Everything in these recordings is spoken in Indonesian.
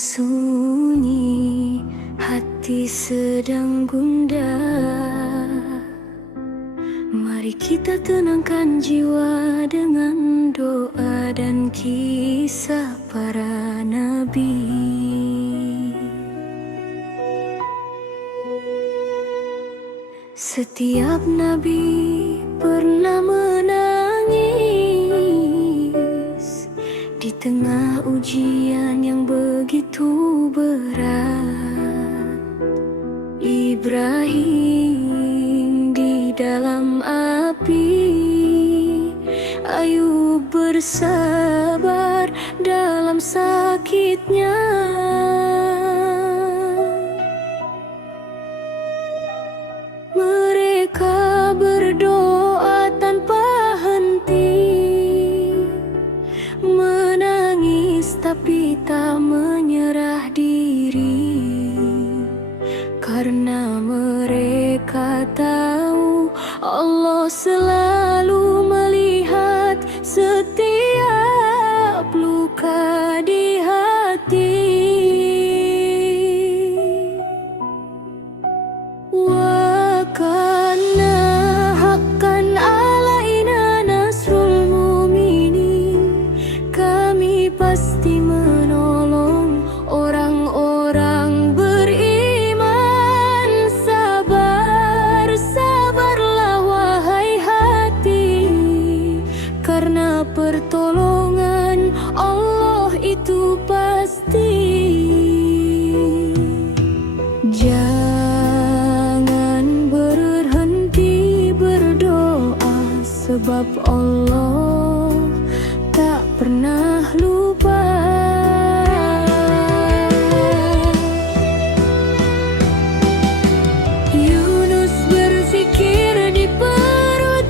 sunyi, hati sedang gundah. Mari kita tenangkan jiwa dengan doa dan kisah para nabi. Setiap nabi pernah menangis di tengah ujian yang begitu berat. Ibrahim di dalam api, Ayub bersabar dalam sakitnya. Mereka berdoa tanpa henti, menangis tapi tak menyerah diri, karena mereka tahu Allah selalu melihat setiap luka di hati. Wa kana haqqan alaina nasrul mu'minin, kami pasti menolong orang-orang beriman. Sabar, sabarlah wahai hati, karena pertolongan Allah itu pasti. Jangan berhenti berdoa, sebab Allah tak pernah lupa. Yunus berzikir di perut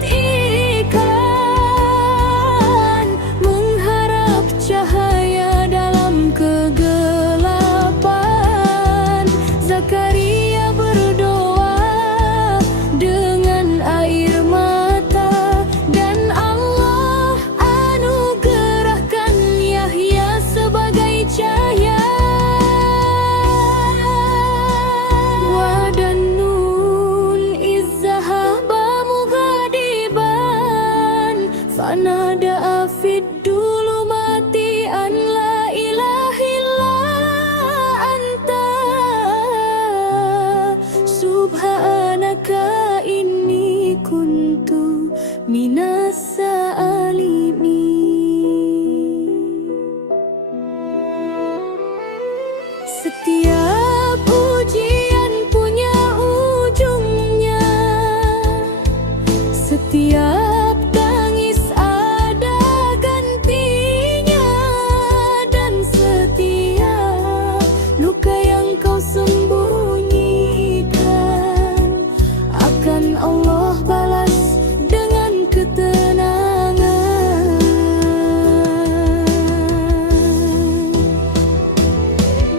ikan, mengharap cahaya dalam kegelapan. Zakaria berdoa dengan air mata, dan Allah anugerahkan Yahya sebagai cahaya. Wadanun izzahaba mughadiban, fanada'a fid dhulumati an la ilaha illa anta subhanaka inni kuntu minas salimin. Setiap ujian punya ujungnya, setiap tangis ada gantinya, dan setiap luka yang kau sembunyikan akan Allah balas dengan ketenangan.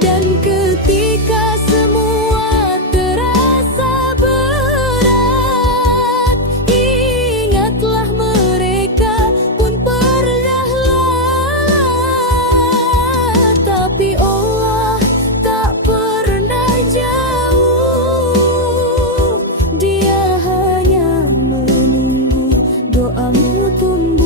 Dan ketika semua terasa berat, ingatlah mereka pun pernah lelah, tapi Allah tak pernah jauh. Dia hanya menunggu doamu tumbuh.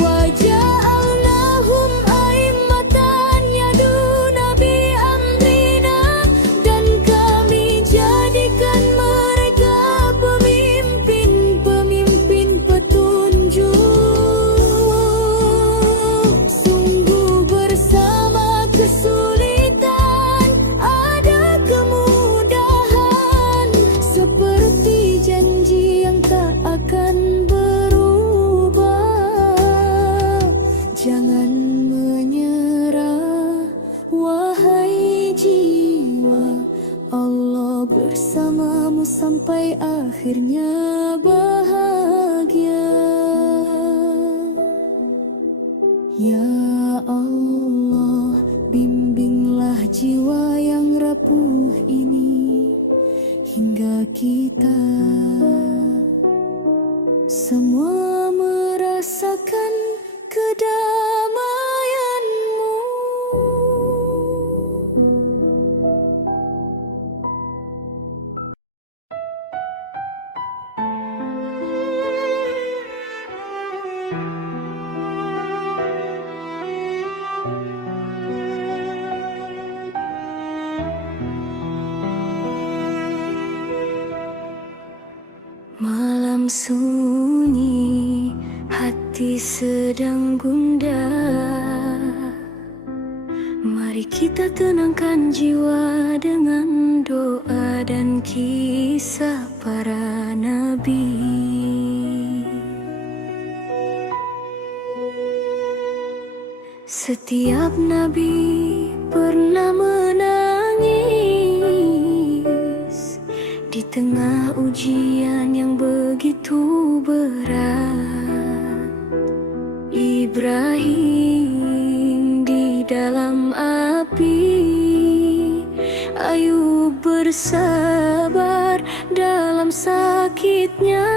Waja'alnahum a'immatan yaduna bi amrina, dan kami jadikan mereka pemimpin-pemimpin petunjuk. Sungguh bersama kesulitan ada kemudahan, seperti janji yang tak akan berubah. Jangan menyerah wahai jiwa, Allah bersamamu sampai akhirnya bahagia. Ya Allah, bimbinglah jiwa yang rapuh ini, hingga kita semua merasakan kedamaianmu. Malam sunyi, hati sedang gundah. Mari kita tenangkan jiwa dengan doa dan kisah para nabi. Setiap nabi pernah menangis di tengah ujian yang begitu berat. Ibrahim di dalam api, Ayub bersabar dalam sakitnya.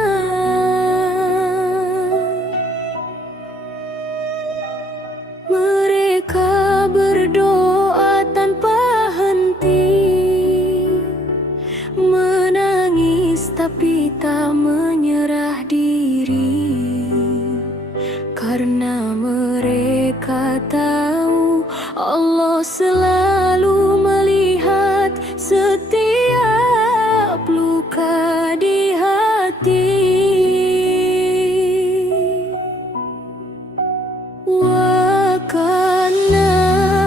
Mereka berdoa tanpa henti, menangis tapi tak menyerah diri, karena mereka tahu Allah selalu melihat setiap luka di hati. Wa kana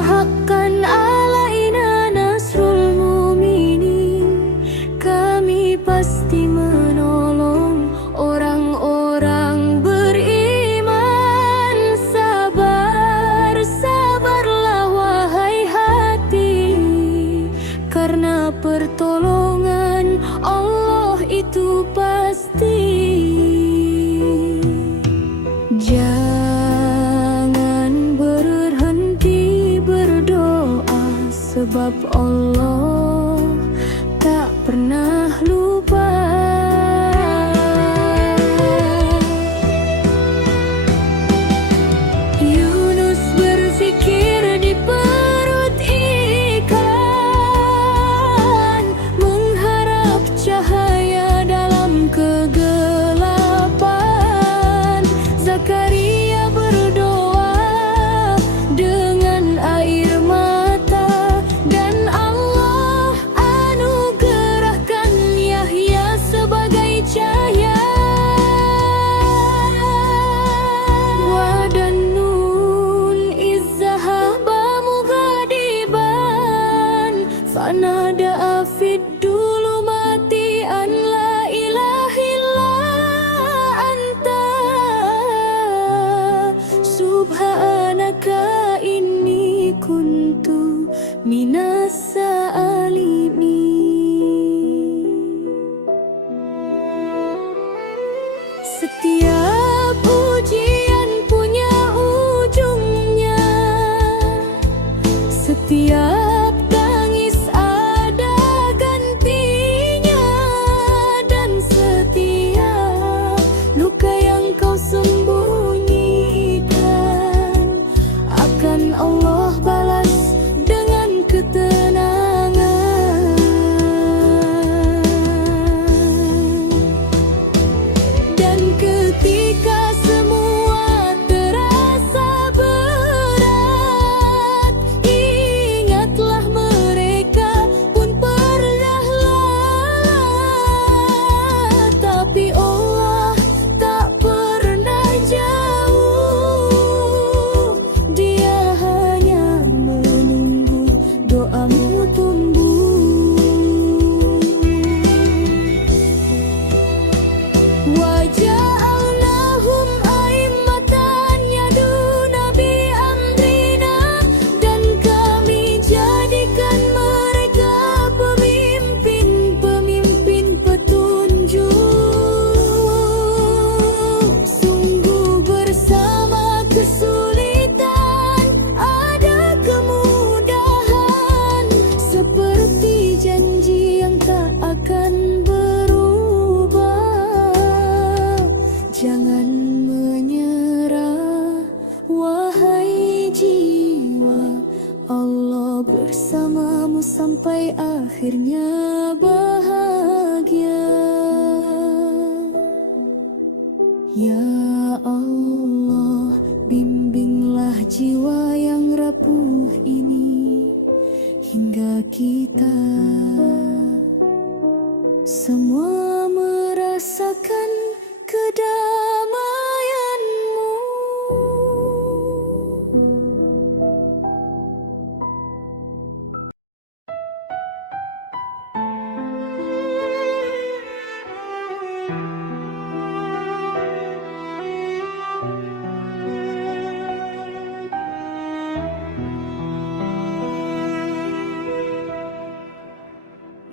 haqqan alaina nasrul mu'minin, kami pasti menolong orang-orang beriman. Sabar, sabarlah wahai hati, karena pertolongan Allah itu pasti. Jangan berhenti berdoa, sebab Allah tak pernah lupa. Yunus berzikir di perut ikan, mengharap cahaya dalam kegelapan. Zakaria berdoa dengan air mata, dan Allah anugerahkan Yahya sebagai cahaya. Wadanun izzahaba mughadiban, fanada fid dhulumati an la ilaha illa anta, subhanaka inni kuntu minas sa'alimin. Setiap ujian punya ujungnya, setiap tangis ada gantinya, dan setiap luka yang kau sembunyikan akan Allah balas dengan ketenangan. Dan ketika semua terasa berat, ingatlah mereka pun pernah lelah, tapi Allah tak pernah jauh. Dia hanya menunggu doamu tumbuh. Waja'alnahum a'immatan yaduna bi amrina, dan kami jadikan mereka pemimpin-pemimpin petunjuk. Sungguh bersama kesulitan ada kemudahan, seperti janji yang tak akan berubah. Jangan menyerah, akhirnya bahagia. Ya Allah, bimbinglah jiwa yang rapuh ini, hingga kita semua merasakan kedamaianmu.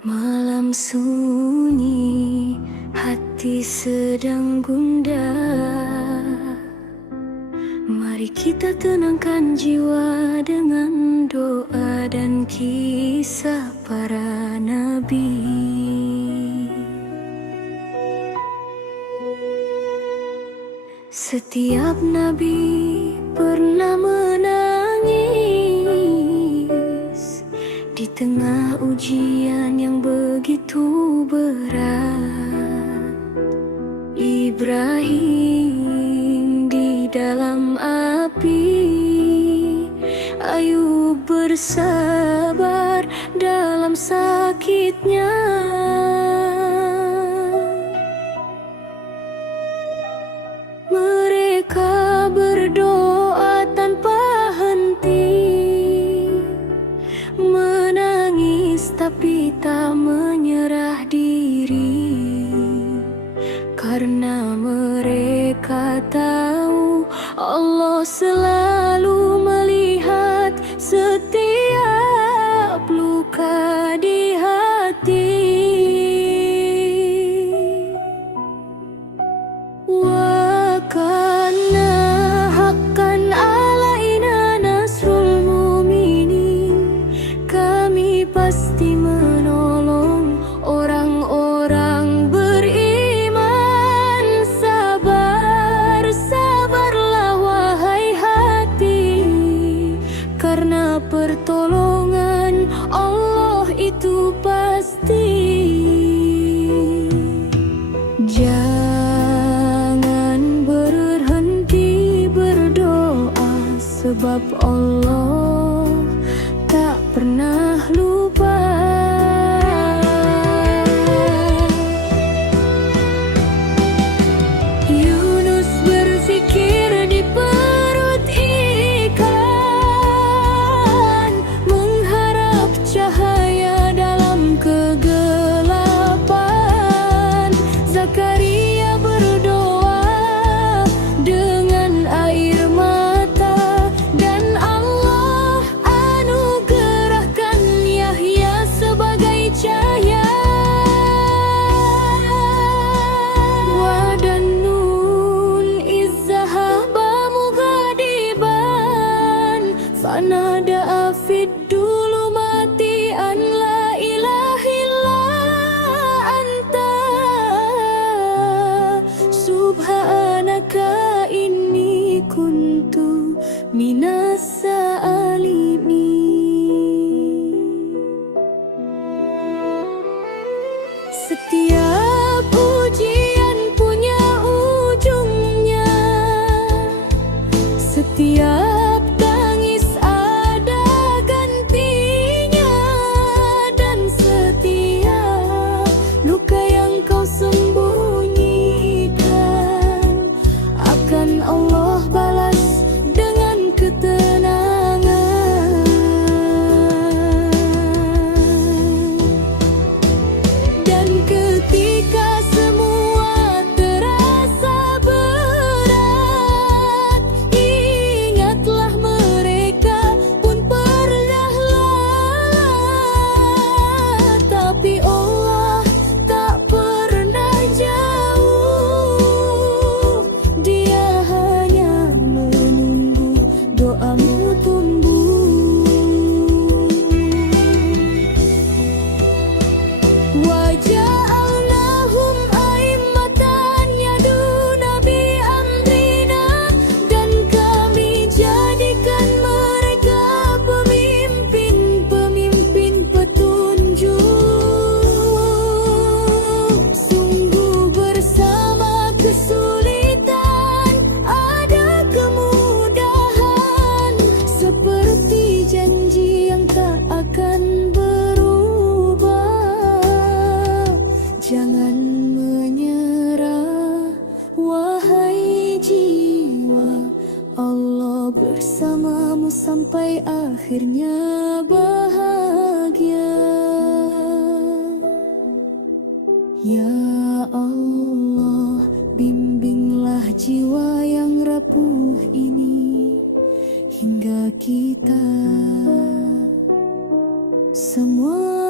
Malam sunyi, hati sedang gundah. Mari kita tenangkan jiwa dengan doa dan kisah para nabi. Setiap nabi pernah menangis di tengah ujian yang begitu berat. Ibrahim di dalam api, Ayub bersabar dalam sakitnya. Mereka berdoa tanpa henti, menangis tapi tak menyerah diri, karena mereka tahu Allah selalu melihat setiap luka di hati. Wa kana haqqan alaina nasrul mu'minin, kami pasti menolong orang-orang beriman. Sabar, sabarlah wahai hati, karena pertolongan Allah itu pasti. Jangan berhenti berdoa, sebab Allah tak pernah lupa. Yunus berzikir di perut ikan, mengharap cahaya dalam kegelapan. Zakaria berdoa dengan air mata, dan Allah anugerahkan Yahya sebagai cahaya. Wadanun izzahaba mughadiban, fanada'a fid dhulumati an la ilaha illa anta, subhanaka inni kuntu minas sa'alimin. Setiap ujian punya ujungnya, setiap tangis ada gantinya, dan setiap luka yang kau sembunyikan akan Allah balas dengan ketenangan. bersamamu sampai akhirnya bahagia. Ya Allah, bimbinglah jiwa yang rapuh ini, hingga kita semua